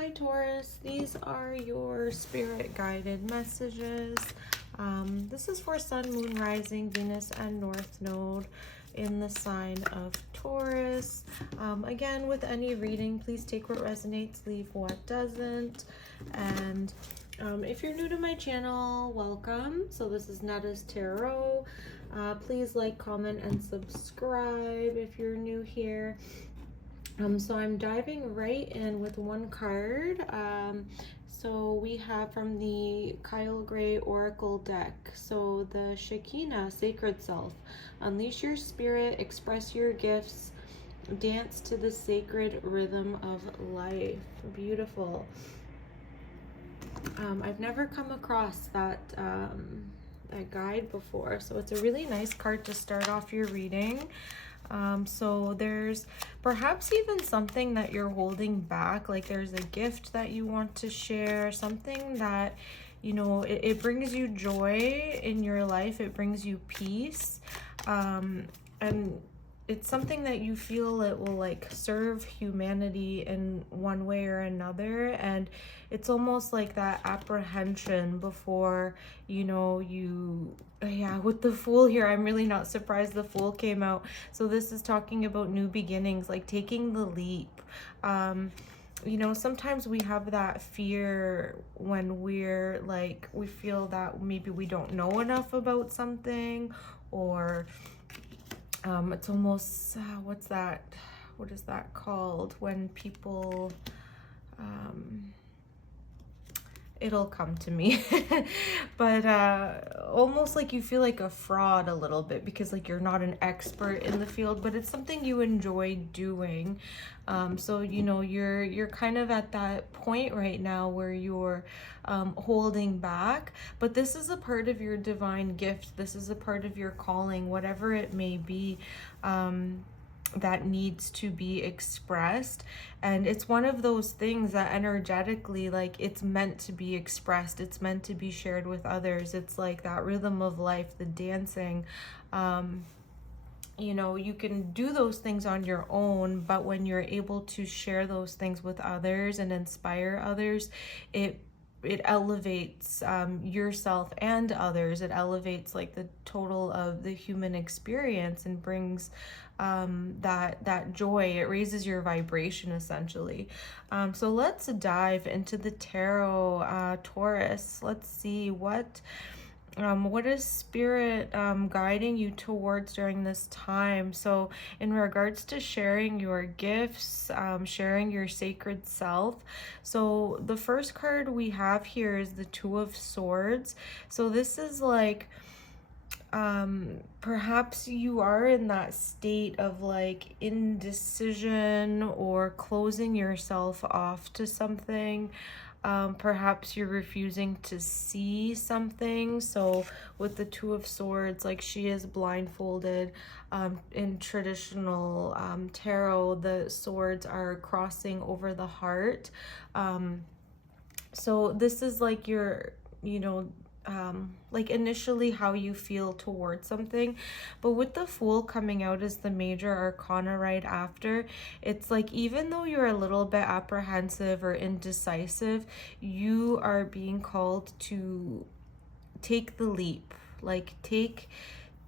Hi Taurus, these are your spirit guided messages. This is for Sun, Moon, Rising, Venus, and North Node in the sign of Taurus. Again, with any reading, please take what resonates, leave what doesn't. And if you're new to my channel, welcome. So this is Netta's Tarot. Please like, comment, and subscribe if you're new here. So I'm diving right in with one card. So we have from the Kyle Gray Oracle deck. So the Shekinah, Sacred Self. Unleash your spirit, express your gifts, dance to the sacred rhythm of life. Beautiful. I've never come across that guide before. So it's a really nice card to start off your reading. So there's perhaps even something that you're holding back, like there's a gift that you want to share, something that, you know, it brings you joy in your life, it brings you peace, and it's something that you feel it will like serve humanity in one way or another, and it's almost like that apprehension before, you know, yeah, with the Fool here, I'm really not surprised the Fool came out. So this is talking about new beginnings, like taking the leap. You know, sometimes we have that fear when we're like, we feel that maybe we don't know enough about something, or it's almost, what is that called when people, it'll come to me, but almost like you feel like a fraud a little bit because like you're not an expert in the field, but it's something you enjoy doing. So you know, you're kind of at that point right now where you're holding back, but this is a part of your divine gift. This is a part of your calling, whatever it may be, that needs to be expressed. And it's one of those things that energetically, like, it's meant to be expressed, it's meant to be shared with others. It's like that rhythm of life, the dancing. You know, you can do those things on your own, but when you're able to share those things with others and inspire others, it elevates yourself and others. It elevates like the total of the human experience and brings that joy. It raises your vibration essentially. So let's dive into the tarot, Taurus. Let's see what is spirit guiding you towards during this time. So in regards to sharing your gifts, sharing your sacred self, so the first card we have here is the Two of Swords. So this is like, perhaps you are in that state of like indecision or closing yourself off to something. Perhaps you're refusing to see something. So with the Two of Swords, like, she is blindfolded. In traditional tarot, the swords are crossing over the heart. So this is like your, you know, like initially how you feel towards something, but with the Fool coming out as the major arcana right after, it's like even though you're a little bit apprehensive or indecisive, you are being called to take the leap. Like take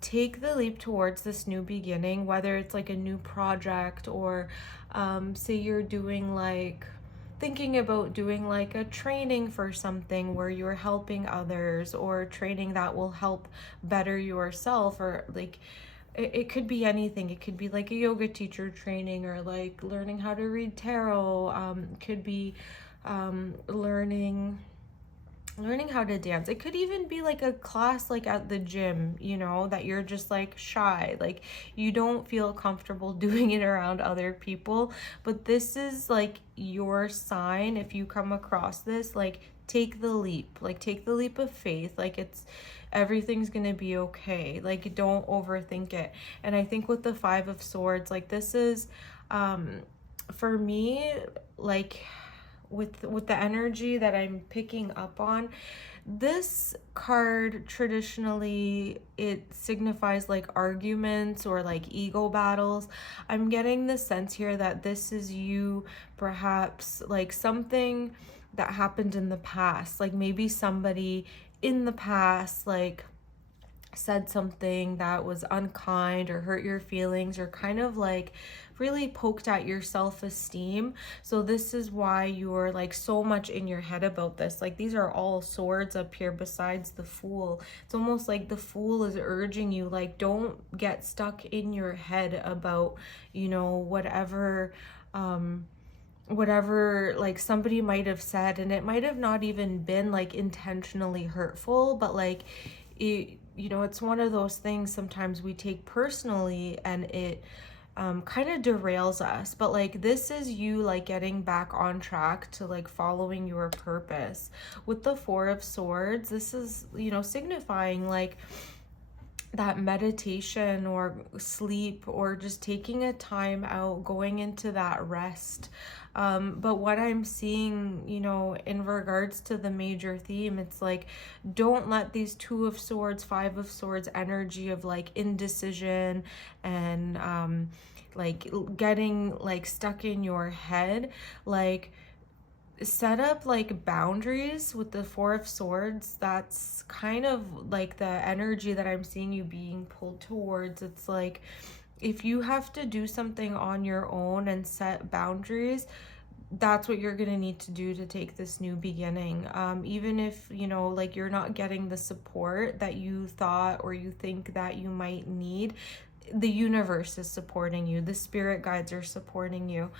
the leap towards this new beginning, whether it's like a new project, or say you're doing like, thinking about doing like a training for something where you're helping others, or training that will help better yourself, or like it could be anything. It could be like a yoga teacher training, or like learning how to read tarot. Could be learning how to dance. It could even be like a class like at the gym, you know, that you're just like shy, like you don't feel comfortable doing it around other people. But this is like your sign. If you come across this, like take the leap, like take the leap of faith. Like everything's gonna be okay. Like don't overthink it. And I think with the Five of Swords, like this is for me, like with the energy that I'm picking up on, this card traditionally it signifies like arguments or like ego battles. I'm getting the sense here that this is you, perhaps like something that happened in the past, like maybe somebody in the past like said something that was unkind or hurt your feelings or kind of like really poked at your self-esteem. So this is why you're like so much in your head about this. Like these are all swords up here besides the Fool. It's almost like the Fool is urging you, like, don't get stuck in your head about, you know, whatever like somebody might have said, and it might have not even been like intentionally hurtful, but like it, you know, it's one of those things sometimes we take personally, and it kind of derails us. But like this is you like getting back on track to like following your purpose. With the Four of Swords, this is, you know, signifying like that meditation or sleep or just taking a time out, going into that rest. But what I'm seeing, you know, in regards to the major theme, it's like, don't let these Two of Swords, Five of Swords energy of like indecision and like getting like stuck in your head, like set up like boundaries. With the Four of Swords, that's kind of like the energy that I'm seeing you being pulled towards. It's like if you have to do something on your own and set boundaries, that's what you're gonna need to do to take this new beginning. Even if, you know, like you're not getting the support that you thought or you think that you might need, the universe is supporting you, the spirit guides are supporting you.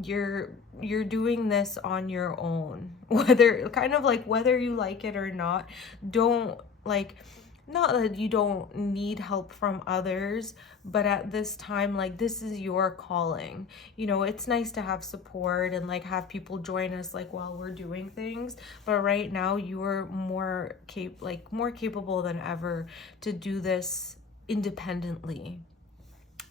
You're doing this on your own, whether kind of like whether you like it or not. Don't like, not that you don't need help from others, but at this time, like this is your calling. You know, it's nice to have support and like have people join us like while we're doing things, but right now you're more capable than ever to do this independently.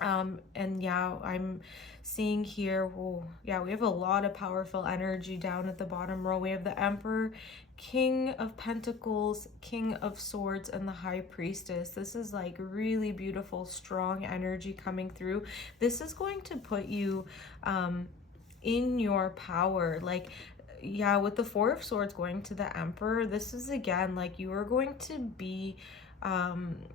And yeah, I'm seeing here, oh yeah, we have a lot of powerful energy down at the bottom row. We have the Emperor, King of Pentacles, King of Swords, and the High Priestess. This is like really beautiful, strong energy coming through. This is going to put you in your power. Like, yeah, with the Four of Swords going to the Emperor, this is again like you are going to be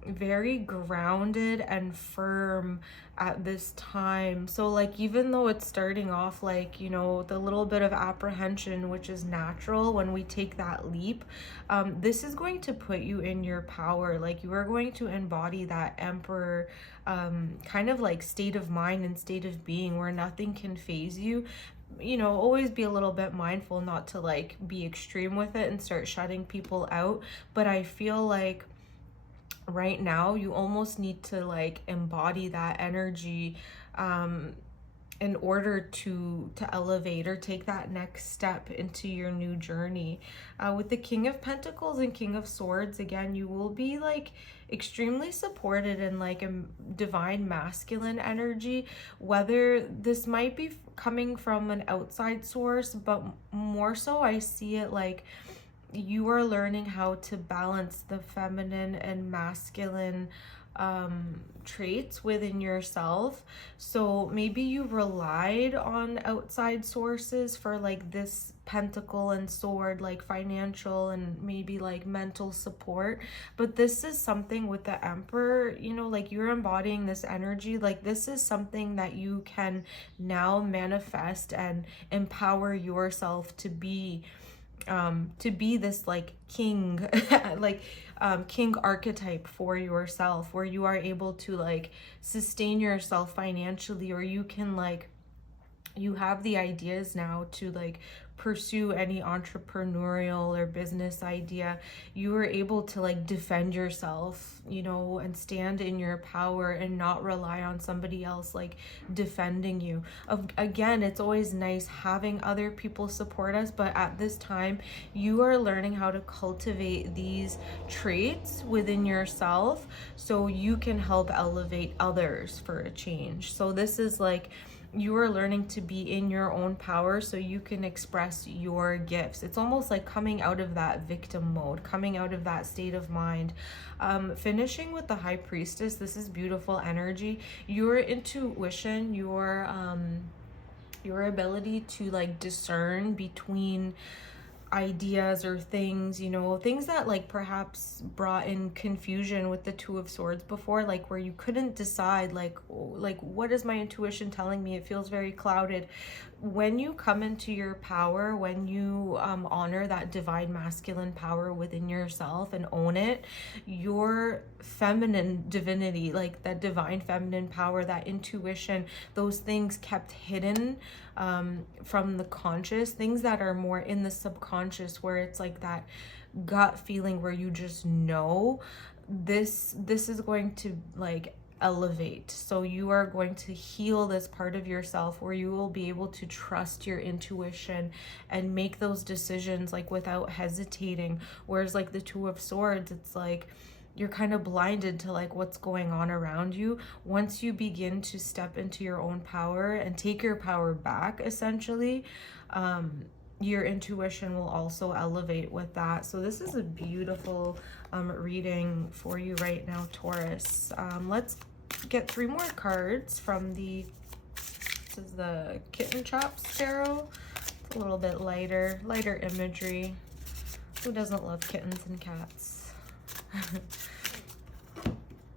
very grounded and firm at this time. So like even though it's starting off like, you know, the little bit of apprehension, which is natural when we take that leap, this is going to put you in your power. Like you are going to embody that Emperor kind of like state of mind and state of being where nothing can phase you. You know, always be a little bit mindful not to like be extreme with it and start shutting people out. But I feel like right now you almost need to like embody that energy in order to elevate or take that next step into your new journey. With the King of Pentacles and King of Swords, again, you will be like extremely supported in like a divine masculine energy, whether this might be coming from an outside source, but more so I see it like you are learning how to balance the feminine and masculine traits within yourself. So maybe you relied on outside sources for like this pentacle and sword, like financial and maybe like mental support, but this is something with the Emperor, you know, like you're embodying this energy, like this is something that you can now manifest and empower yourself to be this like king like king archetype for yourself, where you are able to like sustain yourself financially, or you can like, you have the ideas now to like pursue any entrepreneurial or business idea. You are able to like defend yourself, you know, and stand in your power and not rely on somebody else like defending you. Again, it's always nice having other people support us, but at this time you are learning how to cultivate these traits within yourself so you can help elevate others for a change. So this is like you are learning to be in your own power so you can express your gifts. It's almost like coming out of that victim mode, coming out of that state of mind. Finishing with the High Priestess, this is beautiful energy. Your intuition, your ability to like discern between ideas or things, you know, things that like perhaps brought in confusion with the Two of Swords before, like where you couldn't decide like what is my intuition telling me? It feels very clouded. When you come into your power, when you honor that divine masculine power within yourself and own it, your feminine divinity, like that divine feminine power, that intuition, those things kept hidden from the conscious, things that are more in the subconscious, where it's like that gut feeling where you just know this is going to like elevate. So you are going to heal this part of yourself where you will be able to trust your intuition and make those decisions like without hesitating. Whereas like the Two of Swords, it's like you're kind of blinded to like what's going on around you. Once you begin to step into your own power and take your power back, essentially, your intuition will also elevate with that. So this is a beautiful reading for you right now, Taurus. Let's get 3 more cards from this is the Kitten Chops Tarot. It's a little bit lighter imagery. Who doesn't love kittens and cats?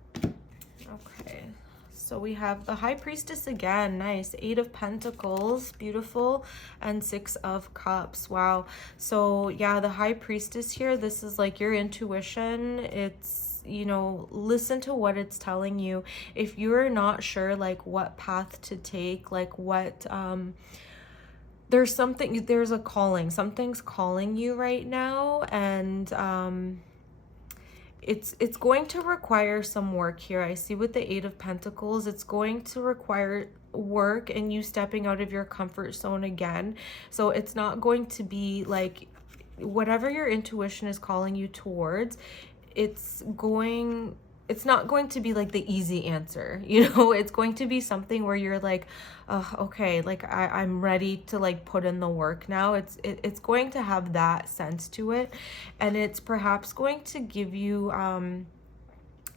Okay, so we have the High Priestess again. Nice. 8 of Pentacles, beautiful, and 6 of Cups. Wow. So yeah, the High Priestess here, this is like your intuition. It's, you know, listen to what it's telling you. If you're not sure like what path to take, like what there's a calling, something's calling you right now, and it's going to require some work here. I see with the 8 of Pentacles, it's going to require work and you stepping out of your comfort zone again. So it's not going to be like whatever your intuition is calling you towards, it's not going to be like the easy answer, you know. It's going to be something where you're like, oh, okay, like I'm ready to like put in the work now. It's going to have that sense to it, and it's perhaps going to give you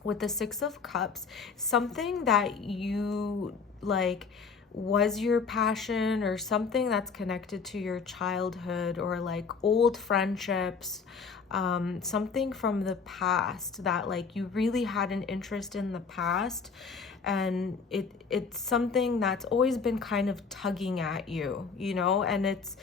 with the 6 of Cups, something that you like was your passion, or something that's connected to your childhood or like old friendships, something from the past that like you really had an interest in the past, and it's something that's always been kind of tugging at you, you know, and it's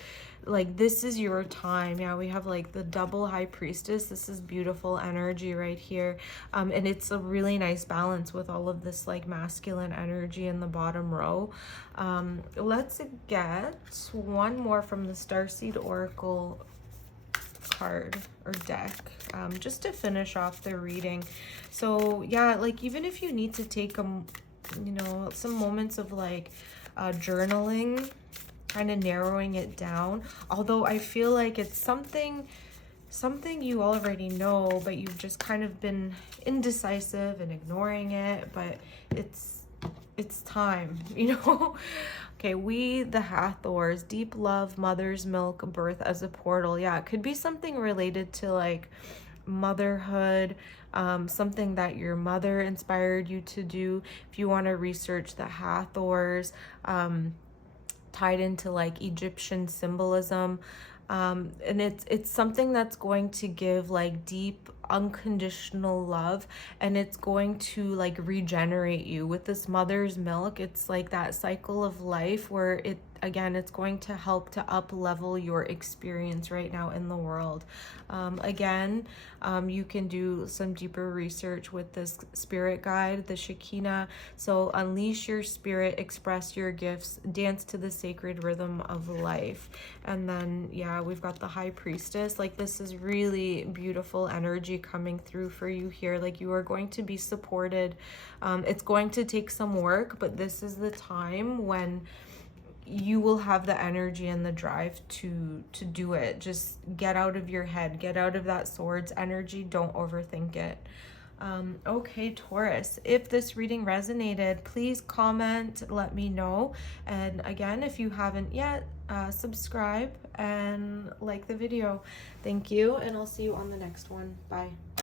like this is your time. Yeah, we have like the double High Priestess. This is beautiful energy right here, and it's a really nice balance with all of this like masculine energy in the bottom row. Let's get 1 more from the Starseed Oracle card or deck, just to finish off the reading. So yeah, like even if you need to take you know, some moments of like journaling, kind of narrowing it down, although I feel like it's something you already know, but you've just kind of been indecisive and ignoring it, but it's time, you know. Okay, we the Hathors, deep love, mother's milk, birth as a portal. Yeah, it could be something related to like motherhood, something that your mother inspired you to do. If you want to research the Hathors, tied into like Egyptian symbolism, and it's something that's going to give like deep unconditional love, and it's going to like regenerate you with this mother's milk. It's like that cycle of life where it's going to help to up level your experience right now in the world. You can do some deeper research with this spirit guide, the Shekinah. So unleash your spirit, express your gifts, dance to the sacred rhythm of life. And then yeah, we've got the High Priestess. Like this is really beautiful energy coming through for you here. Like you are going to be supported. It's going to take some work, but this is the time when you will have the energy and the drive to do it. Just get out of your head, get out of that swords energy. Don't overthink it. Okay, Taurus, if this reading resonated, please comment, let me know. And again, if you haven't yet, subscribe and like the video. Thank you, and I'll see you on the next one. Bye.